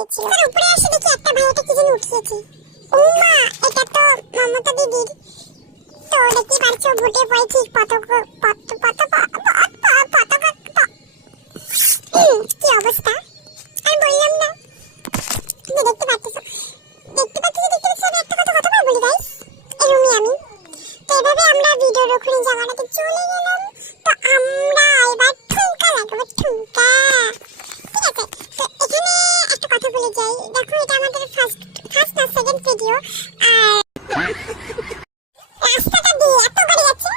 হয়েছিল। আর উপরে এসে দেখি একটা ভাইয়াটা কি যেন উঠিয়েছে। ও মা, এটা তো মমতা দিদির। তো দেখতে পাচ্ছ ভোটে পড়ে ঠিক পতাকা কি অবস্থা। আর বললাম না, তুমি দেখতে পাচ্ছ একটা কথা কতবার বলি গাইস, এরকমই আমি। তো এভাবে আমরা ভিডিওর ওখানে যাওয়ার আগে চলে গেলাম। তো আমরা এবার ঠুমকা লাগাবো, ঠুমকা। ঠিক আছে, তো এখানে একটা কথা বলে যাই, দেখো এটা আমাদের ফার্স্ট না সেকেন্ড ভিডিও। আর রাস্তাটা দিয়ে এত গাড়ি যাচ্ছে,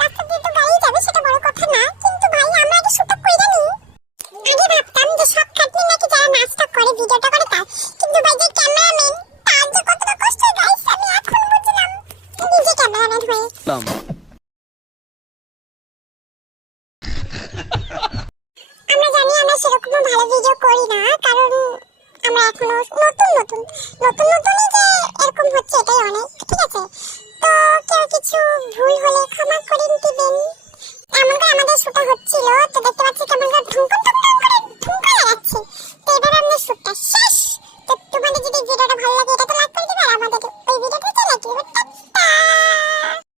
রাস্তা দিয়ে তো গাড়ি যাবে সেটা বড় কথা না, কিন্তু ভাই আমরা আগে শুটটা করে জানি। আগে ভাবতাম যে সব খাটনি নাকি যারা নাচটা করে ভিডিওটা করে তার, কিন্তু ভাই যে ক্যামেরাম্যান তার যে কতটা কষ্ট হয় গাইস আমি এখন বুঝলাম, নিজে ক্যামেরাম্যান হয়ে। আমরা জানি আমরা সেরকম ভালো ভিডিও করি না, কারণ আমরা এখনো নতুনই যে এরকম হচ্ছে এটাই অনেক। ঠিক আছে, তো কেউ কিছু ভুল হলে ক্ষমা করে দিবেন। এমন করে আমাদের শুটা হচ্ছিল, তো দেখতে পাচ্ছি কেমন করে ঢুমকন